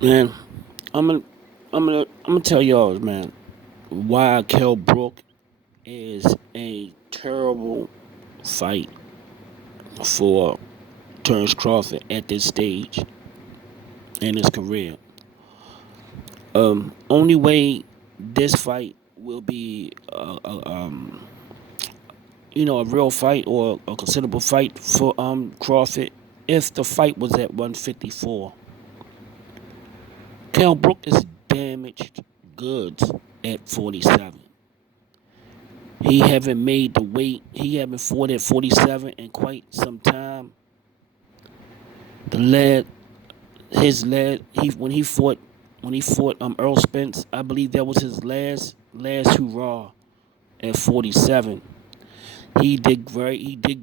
Man, I'm gonna tell y'all, man, why Kell Brook is a terrible fight for Terrence Crawford at this stage in his career. Only way this fight will be a real fight or a considerable fight for Crawford if the fight was at 154. Kell Brook is damaged goods at 47. He haven't made the weight. He haven't fought at 47 in quite some time. The lead, his lead. He when he fought Earl Spence. I believe that was his last hurrah at 47. He did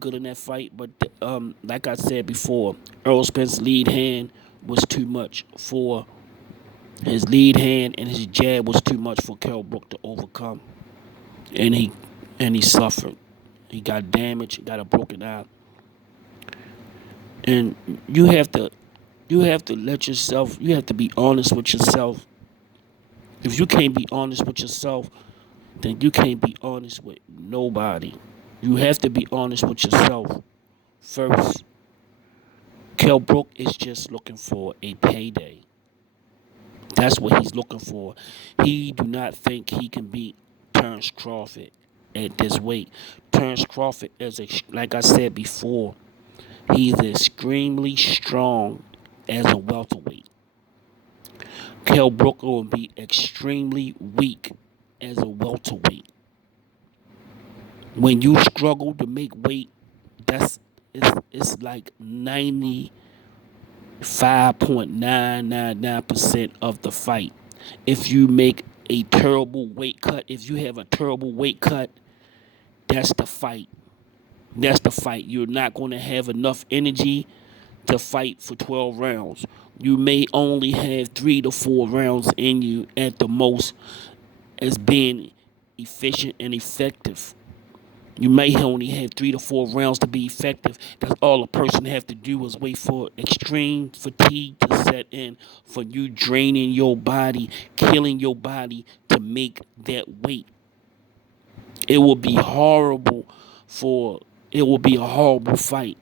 good in that fight, but like I said before, Earl Spence's lead hand was too much for his lead hand, and his jab was too much for Kell Brook to overcome, and he suffered. He got damaged, got a broken eye, and you have to be honest with yourself. If you can't be honest with yourself, then you can't be honest with nobody. You have to be honest with yourself first. Kell Brook is just looking for a payday. That's what he's looking for. He do not think he can beat Terrence Crawford at this weight. Terrence Crawford is like I said before, he's extremely strong as a welterweight. Kell Brook will be extremely weak as a welterweight. When you struggle to make weight, it's like 95.999% of the fight. If you make a terrible weight cut, if you have a terrible weight cut, that's the fight. That's the fight. You're not going to have enough energy to fight for 12 rounds. You may only have 3 to 4 rounds in you at the most as being efficient and effective. You may only have 3 to 4 rounds to be effective. That's all a person has to do is wait for extreme fatigue to set in, for you draining your body, killing your body to make that weight. It will be horrible for it will be a horrible fight.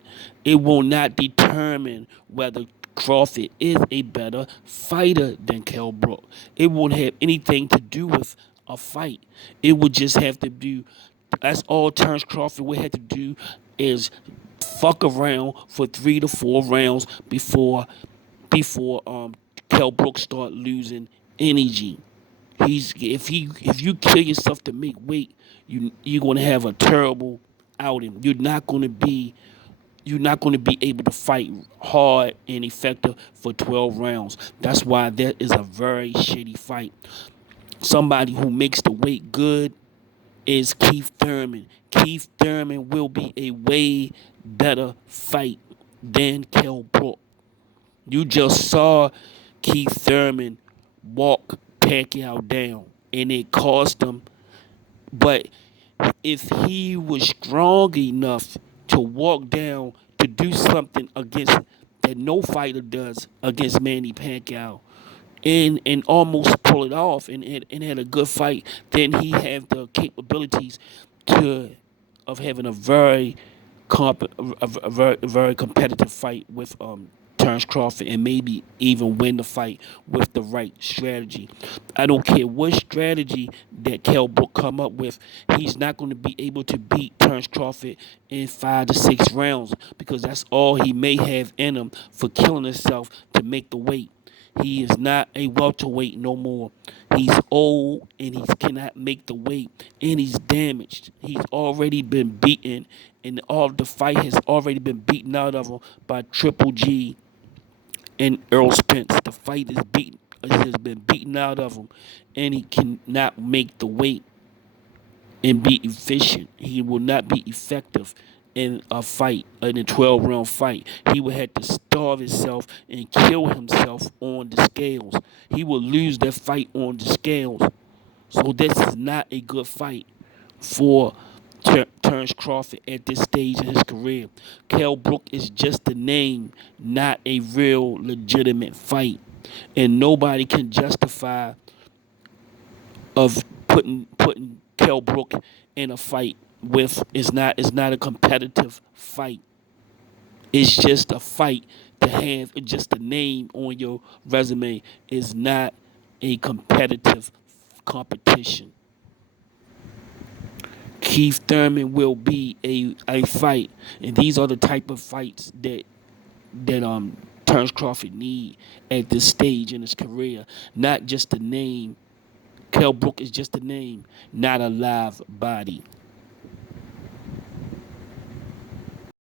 It will not determine whether Crawford is a better fighter than Kell Brook. It won't have anything to do with a fight. It would just have to do that's all Terrence Crawford would have to do is fuck around for 3 to 4 rounds before Kell Brook start losing energy. If you kill yourself to make weight, you're gonna have a terrible outing. You're not gonna be able to fight hard and effective for 12 rounds. That's why that is a very shitty fight. Somebody who makes the weight good is Keith Thurman. Keith Thurman will be a way better fight than Kell Brook. You just saw Keith Thurman walk Pacquiao down, and it cost him. But if he was strong enough to walk down to do something against that no fighter does against Manny Pacquiao, and almost pull it off and had a good fight, then he have the capabilities to of having a very competitive fight with Terrence Crawford and maybe even win the fight with the right strategy. I don't care what strategy that Kell Brook come up with, he's not going to be able to beat Terrence Crawford in 5 to 6 rounds because that's all he may have in him for killing himself to make the weight. He is not a welterweight no more. He's old and he cannot make the weight and he's damaged. He's already been beaten and all the fight has already been beaten out of him by Triple G and Earl Spence. The fight has been beaten out of him and he cannot make the weight and be efficient. He will not be effective in a fight, in a 12-round fight. He would have to starve himself and kill himself on the scales. He will lose that fight on the scales. So this is not a good fight for Terrence Crawford at this stage in his career. Kell Brook is just a name, not a real legitimate fight. and nobody can justify of putting Kell Brook in a fight with. It's not a competitive fight. It's just a fight to have. Just a name on your resume is not a competitive competition. Keith Thurman will be a fight, and these are the type of fights that Terrence Crawford need at this stage in his career. Not just a name. Kell Brook is just a name, not a live body.